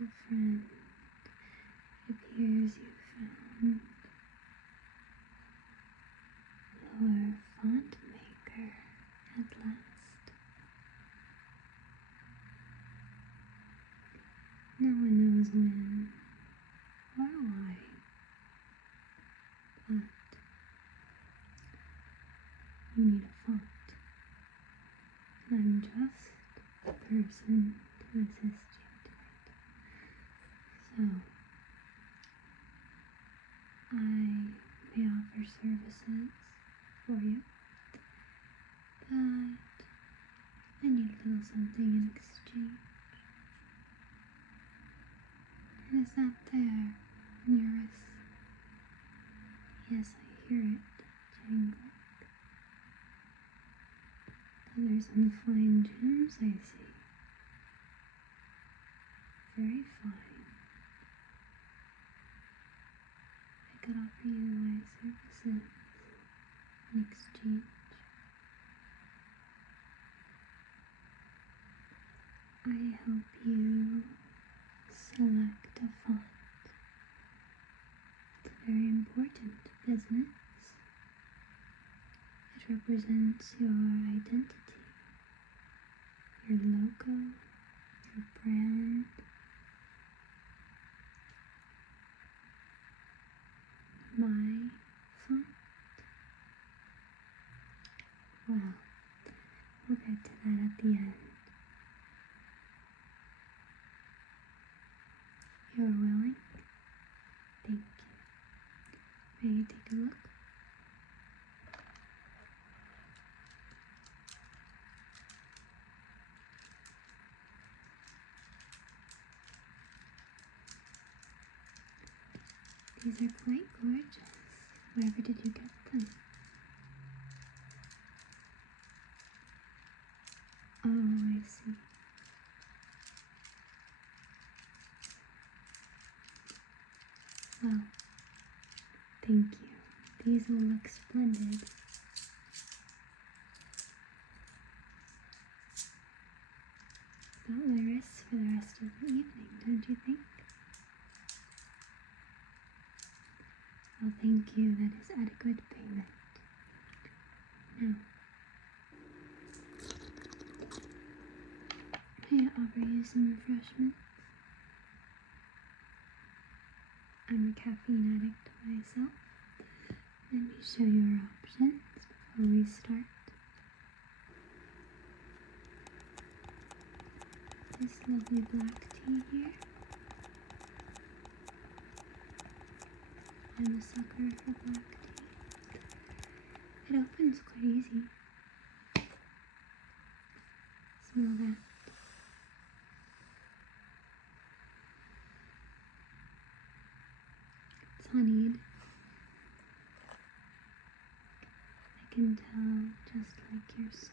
little friend. It appears you found your Fontmaker at last. No one knows when or why, but you need a font. I'm just the person to assist you tonight. So, I may offer services for you, but I need a little something in exchange. And is that there on your wrist? Yes, I hear it jangling. Those are some fine gems, I see. Very fine. I could offer you my services in exchange. I help you select a font. It's a very important business. It represents your identity, your logo, your brand. My font. Well, we'll get to that at the end. You're willing? Thank you. May I take a look? These are quite gorgeous. Wherever did you get them? Oh, I see. Well, thank you. These will look splendid. About my wrists for the rest of the evening, don't you think? Well, thank you. That is adequate payment. Now, may I offer you some refreshments? I'm a caffeine addict myself. Let me show you our options before we start. This lovely black tea here. I'm a sucker for black tea. It opens quite easy. Smell that. It's honeyed. I can tell just like your soul.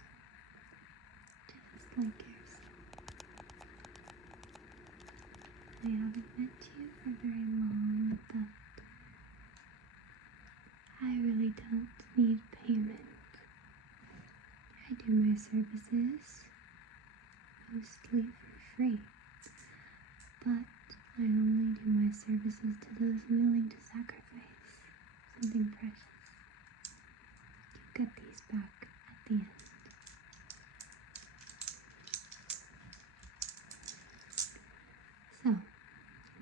Just like your soul. I haven't met you for very long, but I really don't need payment. I do my services mostly for free, but I only do my services to those willing to sacrifice something precious. You get these back at the end. So,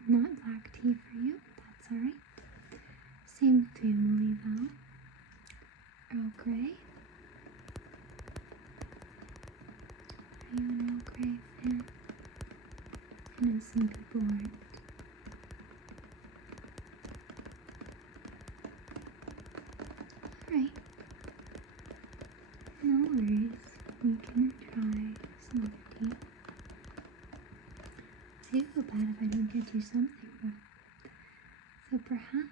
not black tea for you, that's alright. Same family though. Earl Grey. Are you an Earl Grey fan? I know some people aren't. Alright. No worries. We can try some other tea. I feel bad if I don't get you something, but so perhaps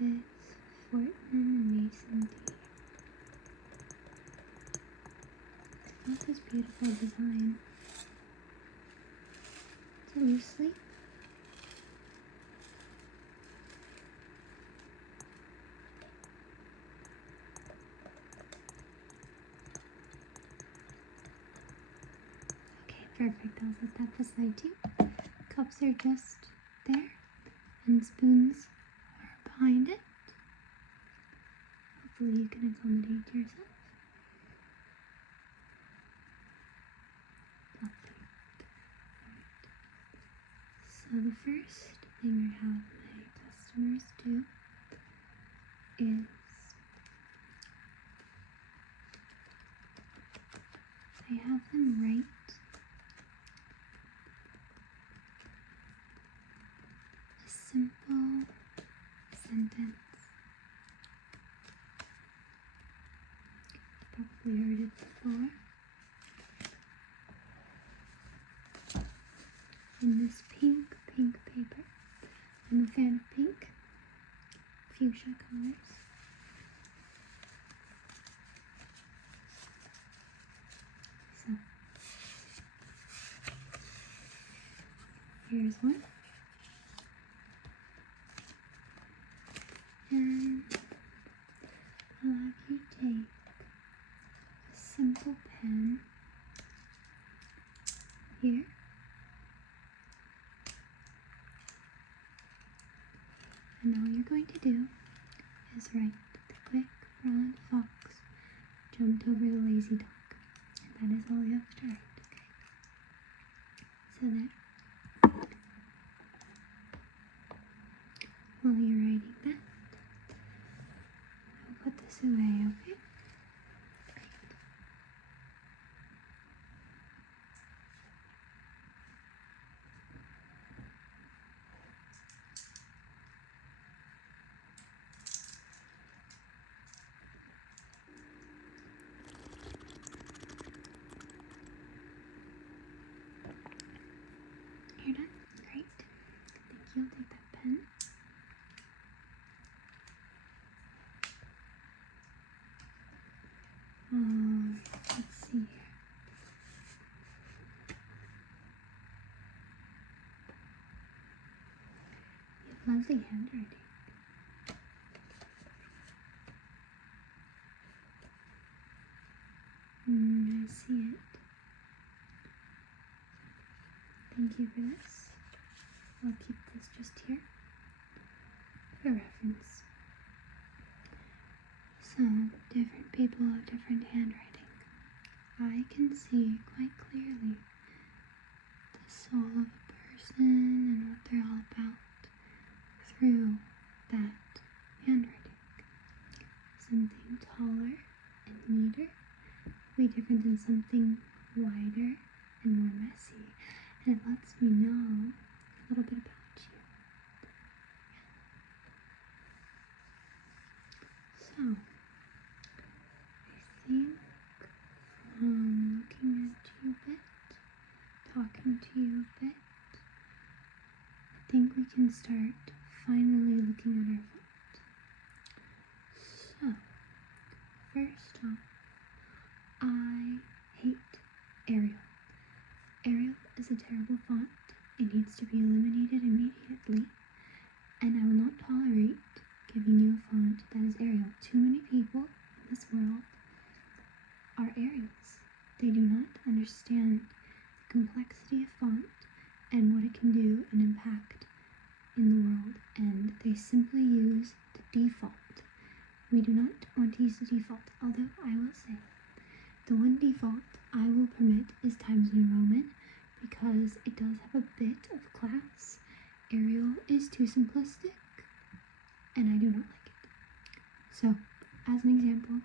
this Fortnum and Mason tea. It's got this beautiful design. Is it loose leaf? Perfect, I'll set that beside you. Cups are just there, and spoons are behind it. Hopefully you can accommodate yourself. Lovely. So the first thing I have my customers do is I have them write a simple sentence. Probably heard it before. In this pink paper. I'm a fan of pink, fuchsia colors. So, here's one. And I'll have you take a simple pen here. And all you're going to do is write, "The quick brown fox jumped over the lazy dog." And that is all you have to write, okay? So there. While you're writing that, I'll put this away, okay? You're done? Great. Thank you. I'll take that pen. Let's see here. You have lovely handwriting. I see it. Thank you for this. I'll keep this just here for reference. So, different people have different handwriting. I can see quite clearly the soul of a person and what they're all about through that handwriting. Something taller and neater will be different than something wider and more messy. And it lets me know a little bit about you. So, I think from looking at you a bit, talking to you a bit, I think we can start finally looking at our font. So, first off, I hate Arial. Arial is a terrible font. It needs to be eliminated immediately, and I will not tolerate giving you a font that is Arial. Too many people in this world are Arials. They do not understand the complexity of font and what it can do and impact in the world, and they simply use the default. We do not want to use the default, although I will say the one default I will permit is Times New Roman, because it does have a bit of class. Arial is too simplistic, and I do not like it. So, as an example,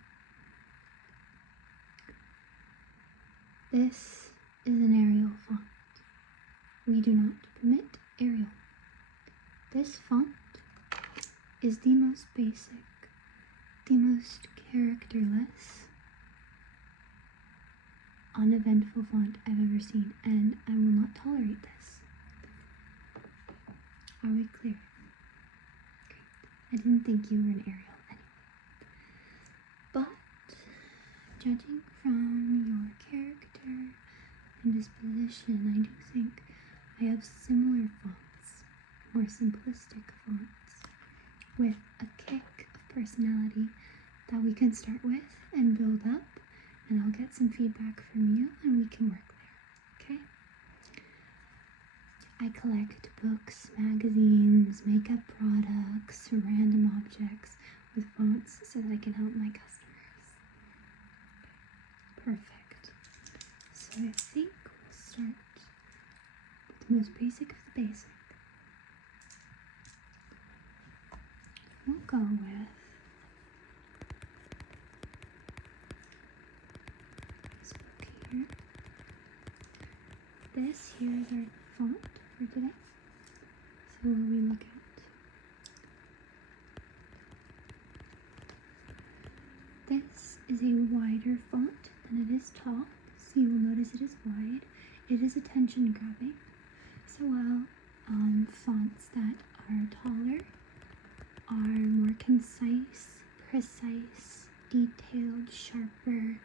this is an Arial font. We do not permit Arial. This font is the most basic, the most characterless, uneventful font I've ever seen, and I will not tolerate this. Are we clear? Great. I didn't think you were an Arial anyway. But, judging from your character and disposition, I do think I have similar fonts, more simplistic fonts, with a kick of personality that we can start with and build up. And I'll get some feedback from you, and we can work there, okay? I collect books, magazines, makeup products, random objects with fonts so that I can help my customers. Perfect. So I think we'll start with the most basic of the basic. We'll go with this book here. This here is our font for today. So what we look at. This is a wider font than it is tall, so you will notice it is wide. It is attention grabbing. So while fonts that are taller are more concise, precise, detailed, sharper,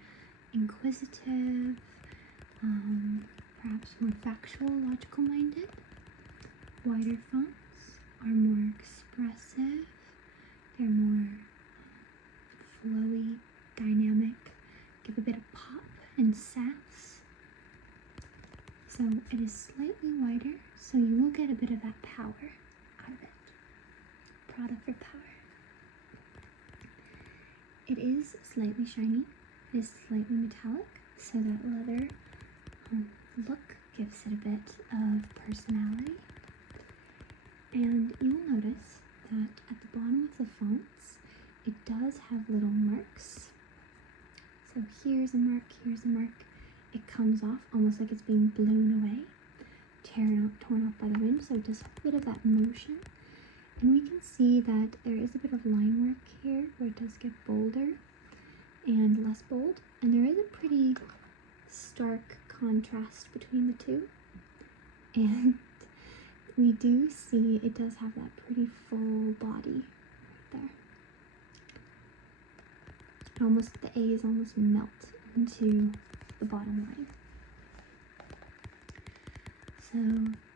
inquisitive, perhaps more factual, logical minded. Wider fonts are more expressive, they're more flowy, dynamic, give a bit of pop and sass. So it is slightly wider, so you will get a bit of that power out of it. Product for power. It is slightly shiny, it is slightly metallic, so that leather look gives it a bit of personality. And you'll notice that at the bottom of the fonts, it does have little marks. So here's a mark, here's a mark. It comes off almost like it's being blown away, torn off by the wind, so it does have a bit of that motion. And we can see that there is a bit of line work here where it does get bolder and less bold. And there is a pretty stark contrast between the two. And we do see it does have that pretty full body right there. The A's almost melt into the bottom line. So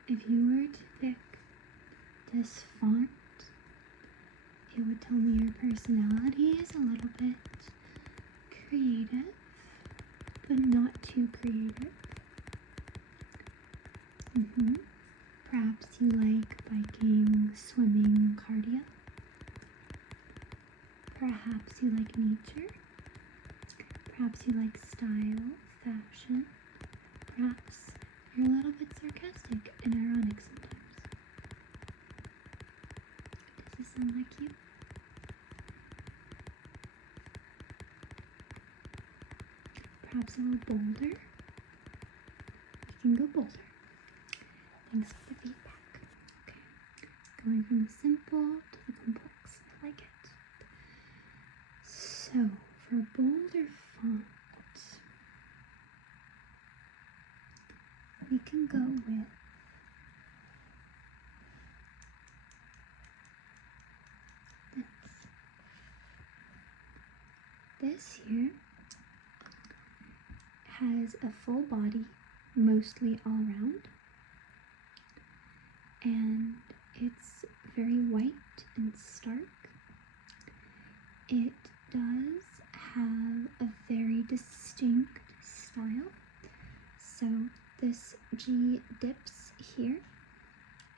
if you were to pick this font, it would tell me your personality is a little bit creative, but not too creative. Perhaps you like biking, swimming, cardio. Perhaps you like nature. Perhaps you like style, fashion. Perhaps you're a little bit sarcastic and ironic sometimes. Does this sound like you? Perhaps a little bolder. You can go bolder. Thanks for the feedback. Okay, going from the simple to the complex. I like it. So, for a bolder font, we can go with this. This here has a full body, mostly all round, and it's very white and stark. It does have a very distinct style. So this G dips here,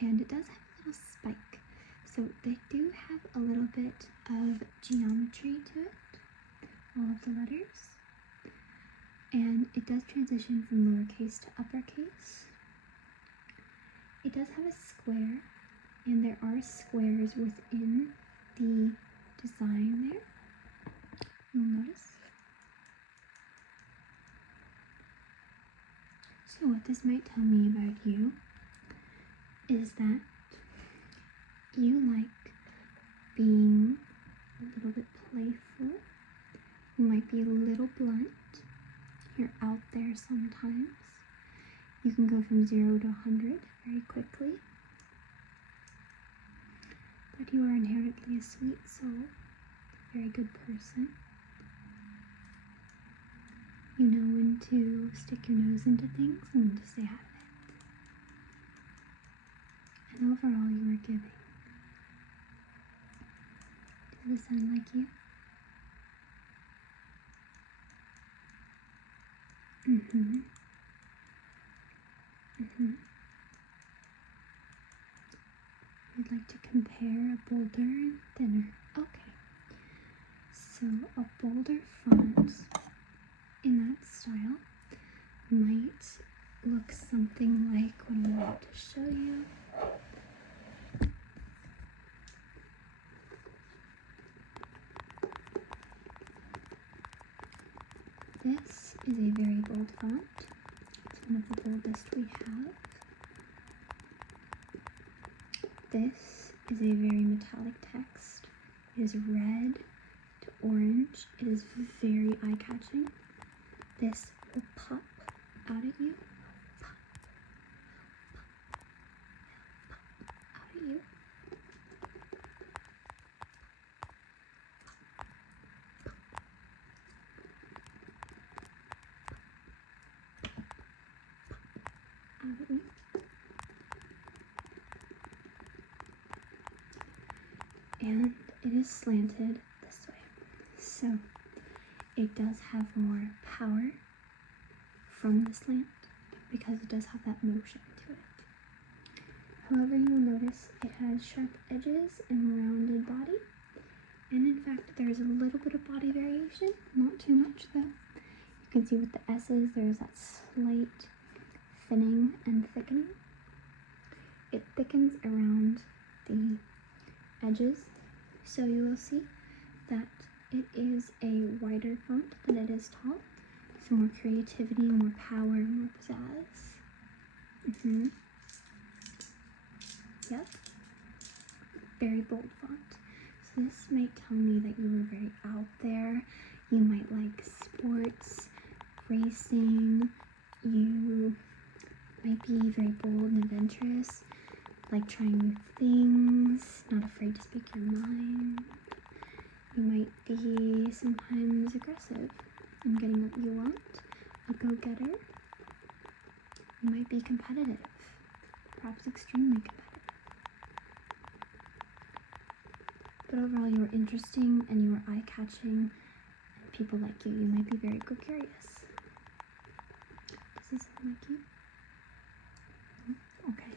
and it does have a little spike. So they do have a little bit of geometry to it, all of the letters. And it does transition from lowercase to uppercase. It does have a square, and there are squares within the design there. You'll notice. So what this might tell me about you is that you like being a little bit playful. You might be a little blunt. You're out there sometimes. You can go from 0 to 100 very quickly. But you are inherently a sweet soul, a very good person. You know when to stick your nose into things and when to stay out of it. And overall, you are giving. Does this sound like you? would like to compare a bolder and thinner. Okay. So a bolder font in that style might look something like what I'm about to show you. This is a very bold font. It's one of the boldest we have. This is a very metallic text. It is red to orange. It is very eye-catching. This will pop out at you. Pop, pop, pop out at you. Out at you. And it is slanted this way, so it does have more power from the slant because it does have that motion to it. However, you will notice it has sharp edges and rounded body, and in fact there's a little bit of body variation, not too much though. You can see with the S's there's that slight thinning and thickening. It thickens around the edges, so you will see that it is a wider font than it is tall, so more creativity, more power, more pizzazz. Yep, very bold font. So this might tell me that you were very out there. You might like sports, racing. You might be very bold and adventurous, like trying new things, not afraid to speak your mind. You might be sometimes aggressive in getting what you want, a go-getter. You might be competitive, perhaps extremely competitive. But overall, you are interesting and you are eye-catching, and people like you. You might be very gregarious. Does this sound like you? Okay.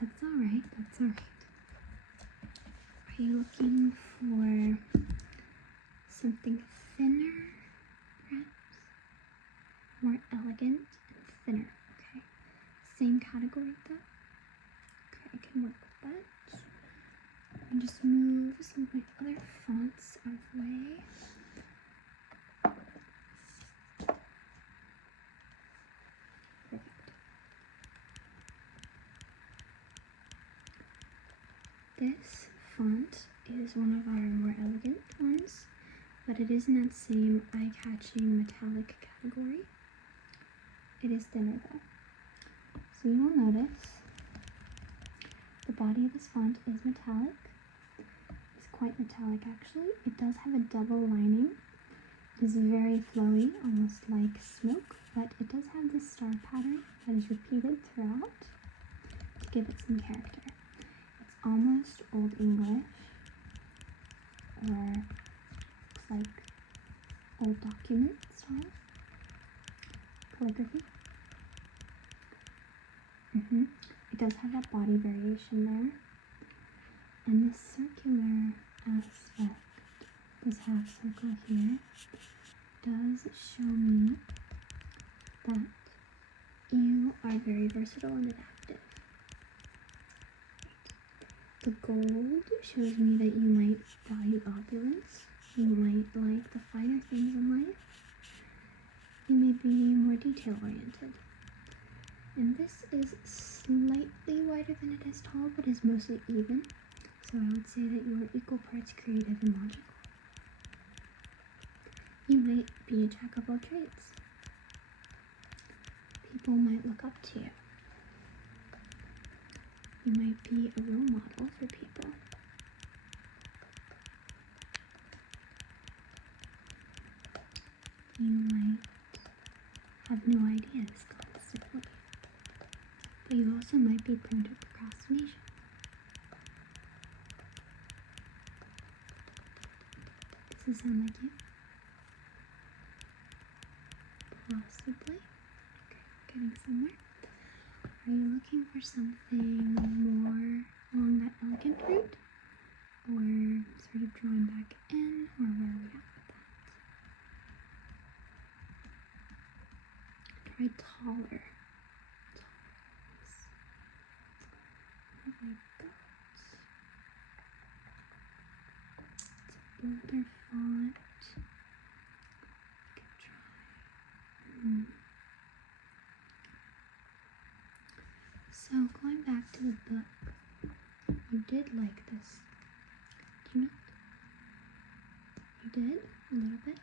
That's alright, that's alright. Are you looking for something thinner, perhaps? More elegant and thinner, okay? Same category though? Okay, I can work with that. Let me just move some of my other fonts out of the way. This font is one of our more elegant ones, but it is in that same eye-catching metallic category. It is thinner though. So you will notice the body of this font is metallic. It's quite metallic actually. It does have a double lining. It is very flowy, almost like smoke, but it does have this star pattern that is repeated throughout to give it some character. Almost Old English, or looks like old document style calligraphy. It does have that body variation there, and this circular aspect, this half circle here, does show me that you are very versatile and adaptive. The gold shows me that you might value opulence. You might like the finer things in life. You may be more detail-oriented. And this is slightly wider than it is tall, but is mostly even. So I would say that you are equal parts creative and logical. You might be a jack of all trades. People might look up to you. You might be a role model for people. You might have new ideas constantly. But you also might be prone to procrastination. Does this sound like you? Possibly. Okay, getting somewhere. Are you looking for something more along that elegant route, or sort of drawn back in, or where are we at with that? Try taller. What have I got? It's a bolder font. Could try. So going back to the book, you did like this. Do you know? You did? A little bit?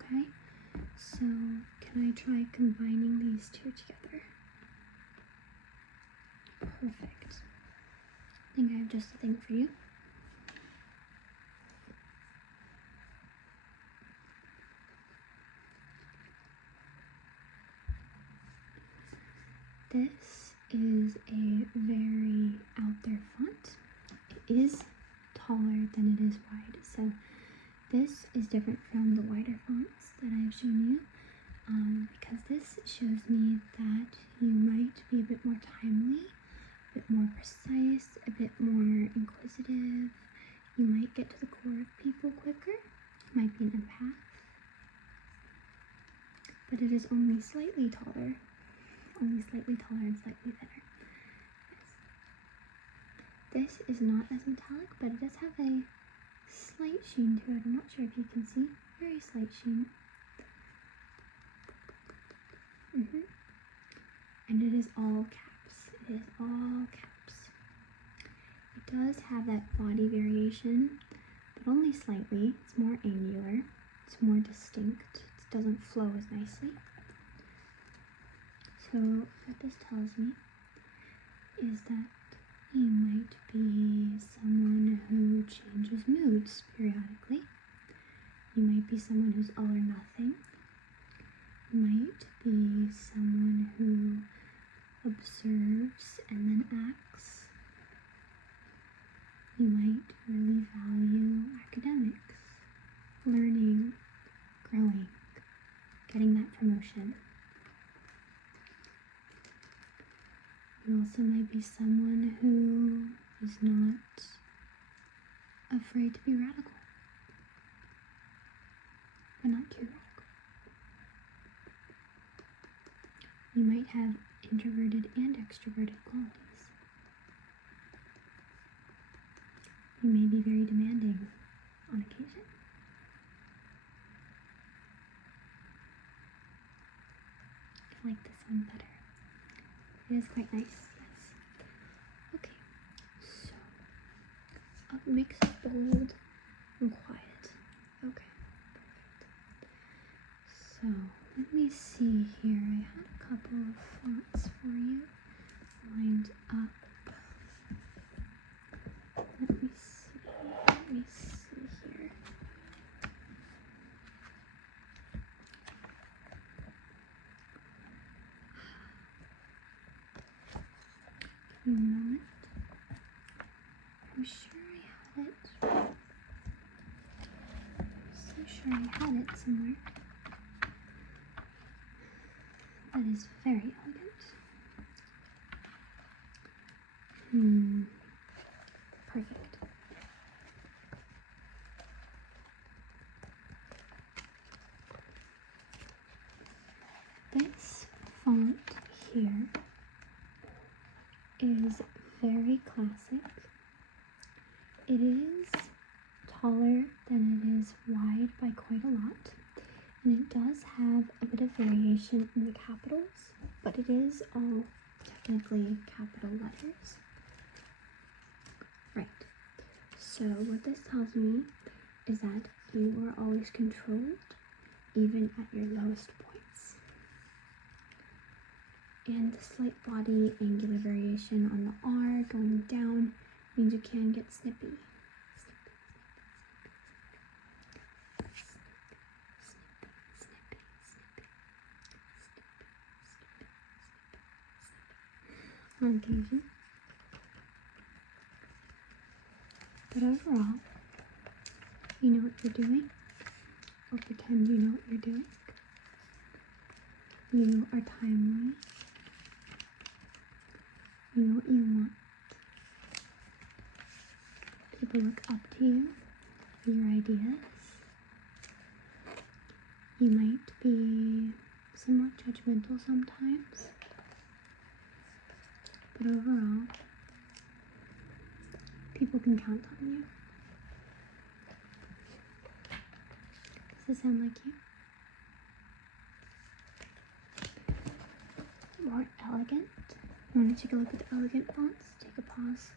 Okay. So can I try combining these two together? Perfect. I think I have just the thing for you. This is a very out there font. It is taller than it is wide, so this is different from the wider fonts that I've shown you, because this shows me that you might be a bit more timely, a bit more precise, a bit more inquisitive. You might get to the core of people quicker. You might be an empath, but it is only slightly taller. Only slightly taller and slightly thinner. Yes. This is not as metallic, but it does have a slight sheen to it. I'm not sure if you can see. Very slight sheen. And it is all caps. It is all caps. It does have that body variation, but only slightly. It's more angular. It's more distinct. It doesn't flow as nicely. So what this tells me is that you might be someone who changes moods periodically. You might be someone who's all or nothing. You might be someone who observes and then acts. You might really value academics, learning, growing, getting that promotion. You also might be someone who is not afraid to be radical, but not too radical. You might have introverted and extroverted qualities. You may be very demanding on occasion. I like this one better. It is quite nice, yes. Okay, so up mix bold and quiet. Okay, perfect. So let me see here. I had a couple of fonts for you lined up. Let me see here. Give me a moment. I'm sure I had it. So sure I had it somewhere. That is very elegant. Perfect. This font here is very classic. It is taller than it is wide by quite a lot, and it does have a bit of variation in the capitals, but it is all technically capital letters. Right. So what this tells me is that you are always controlled, even at your lowest points. And the slight body angular variation on the R going down means you can get snippy. On occasion. But overall, you know what you're doing, or pretend you know what you're doing. You are timely. You know what you want. people look up to you for your ideas. You might be somewhat judgmental sometimes, but overall, people can count on you. Does this sound like you? More elegant. You want to take a look at the elegant fonts? Take a pause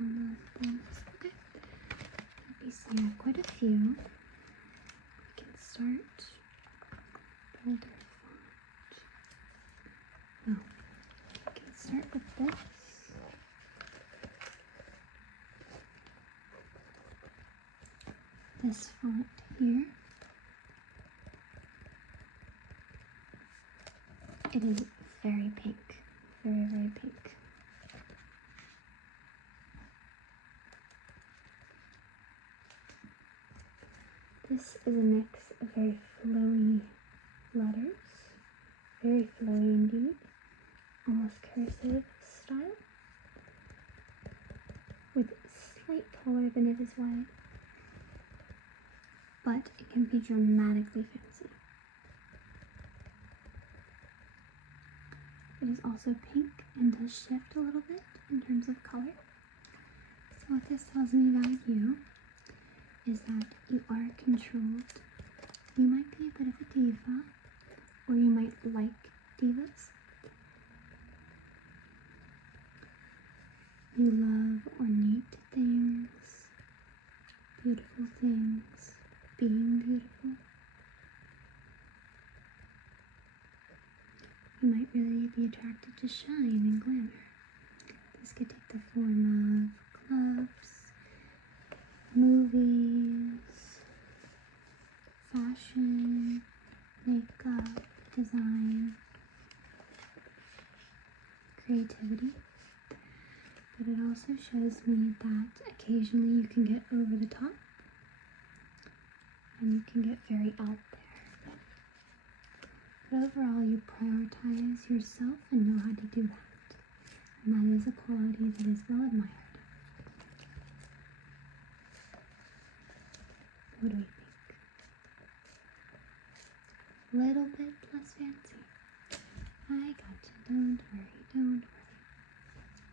on the fonts. Okay. Let me see. I have quite a few. We can start. Bolder font. No. We can start with this. This font here. It is very pink. Very, very pink. This is a mix of very flowy letters. Very flowy indeed. Almost cursive style. With slight taller than it is wide. But it can be dramatically fancy. It is also pink and does shift a little bit in terms of color. So what this tells me about you is that you are controlled. You might be a bit of a diva, or you might like divas. You love ornate things, beautiful things, being beautiful. You might really be attracted to shine and glamour. This could take the form of clubs, movies, fashion, makeup, design, creativity. But it also shows me that occasionally you can get over the top and you can get very out there. But overall, you prioritize yourself and know how to do that. And that is a quality that is well admired. What do we think? A little bit less fancy. I gotcha. Don't worry, don't worry.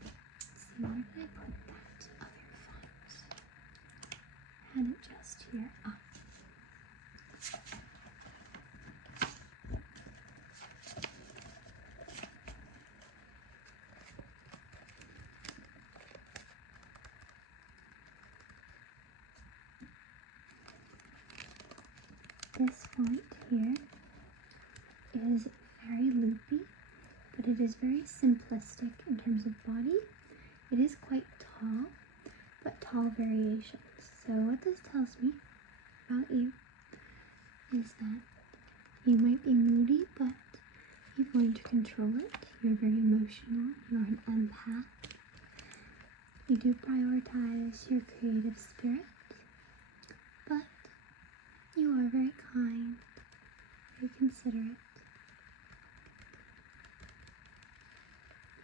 Let's see, where did I put that other font? I had it just here. Ah. This font here is very loopy, but it is very simplistic in terms of body. It is quite tall, but tall variations. So what this tells me about you is that you might be moody, but you've learned to control it. You're very emotional. You're an empath. You do prioritize your creative spirit, but you are very kind, very considerate.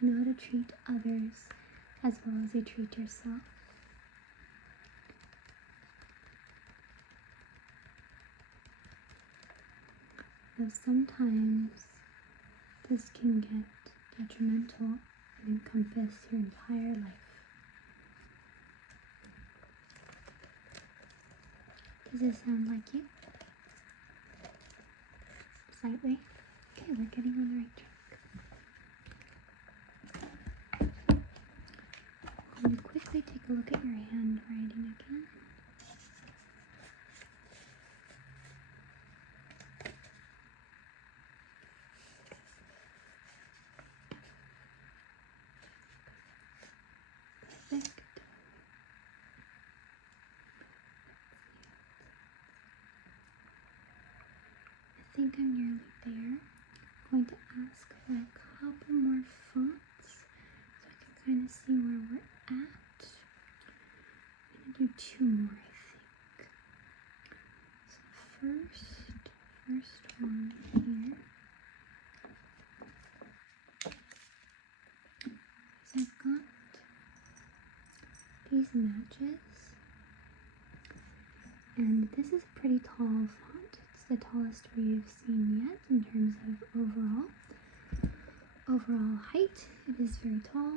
You know how to treat others as well as you treat yourself. Though sometimes this can get detrimental and encompass your entire life. Does this sound like you? Slightly? Okay, we're getting on the right track. I'm going to quickly take a look at your handwriting again. Perfect. I think I'm nearly there. I'm going to ask for a couple more fonts so I can kind of see where we're at. I'm going to do two more, I think. So first one here. So I've got these matches. And this is a pretty tall font. It's the tallest we've seen yet in terms of overall height. It is very tall.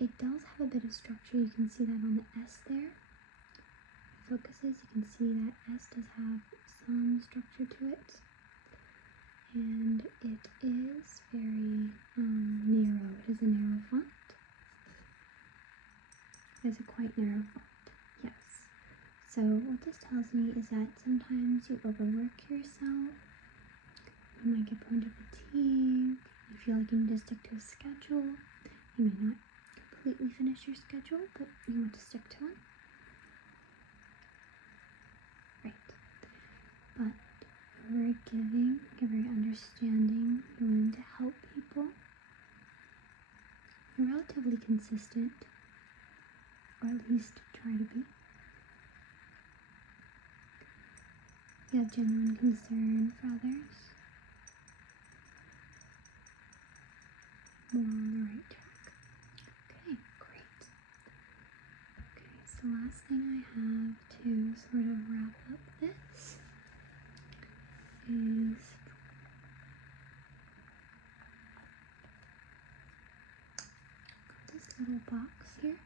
It does have a bit of structure. You can see that on the S there. Focuses, you can see that S does have some structure to it. And it is very narrow. It is a narrow font. It is a quite narrow font, yes. So what this tells me is that sometimes you overwork yourself. You might get prone to fatigue. You feel like you need to stick to a schedule. You may not completely finish your schedule, but you want to stick to it. Right. But you're very giving, you're very understanding, you're willing to help people. You're relatively consistent, or at least try to be. You have genuine concern for others. More on the right track. Okay, great. Okay, so last thing I have to sort of wrap up this is got this little box here.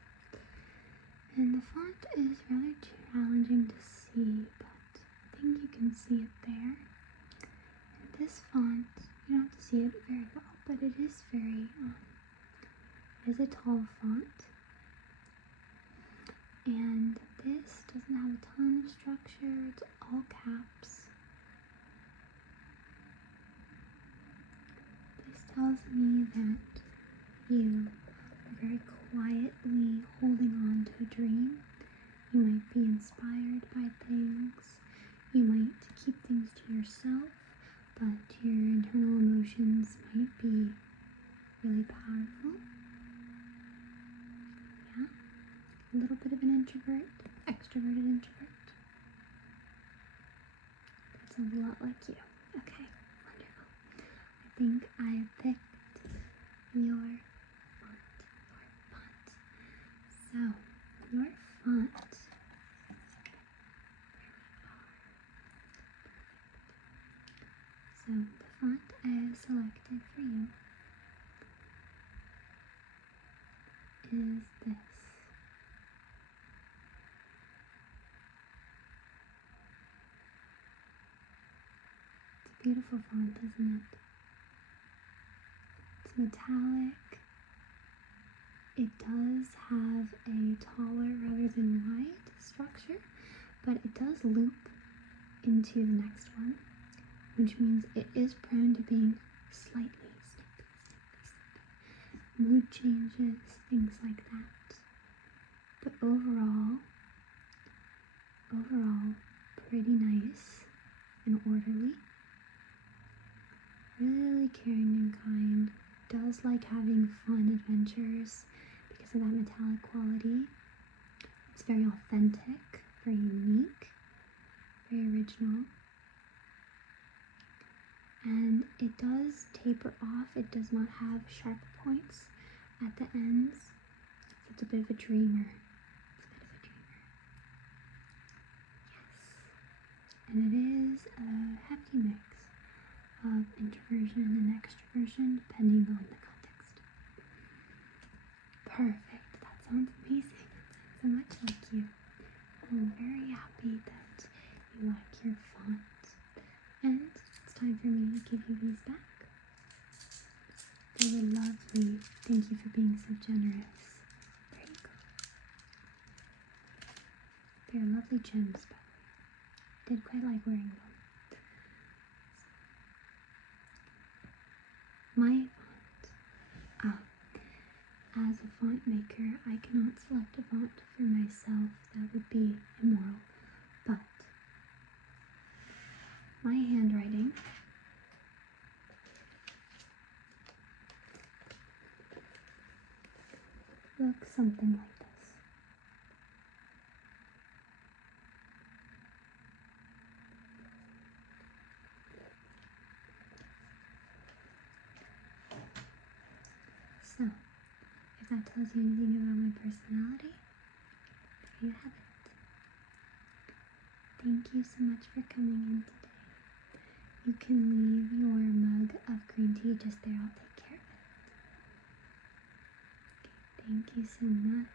And the font is rather challenging to see, but I think you can see it there. And this font, you don't have to see it very well, but it is very, it is a tall font. And this doesn't have a ton of structure, it's all caps. This tells me that you are very quietly holding on to a dream. You might be inspired by things. You might keep things to yourself, but your internal emotions might be really powerful. Yeah? A little bit of an introvert, extroverted introvert. That sounds a lot like you. Okay, wonderful. I think I picked your font. So, your font, so the font I have selected for you is this. It's a beautiful font, isn't it? It's metallic. It does have a taller rather than wide structure, but it does loop into the next one, which means it is prone to being slightly snippy, mood changes, things like that. But overall, pretty nice and orderly. Really caring and kind. Does like having fun adventures because of that metallic quality. It's very authentic, very unique, very original. And it does taper off. It does not have sharp points at the ends. So it's a bit of a dreamer. Yes. And it is a hefty mix of introversion and extroversion, depending on the context. Perfect. That sounds amazing. That sounds so much like you. I'm very happy that you like your font. And it's time for me to give you these back. They were lovely. Thank you for being so generous. There you go. They're lovely gems, by the way. Did quite like wearing them. My font. As a font maker, I cannot select a font for myself. That would be immoral. But my handwriting looks something like this. So, if that tells you anything about my personality, there you have it. thank you so much for coming in today. You can leave your mug of green tea just there. I'll take care of it. Okay, thank you so much.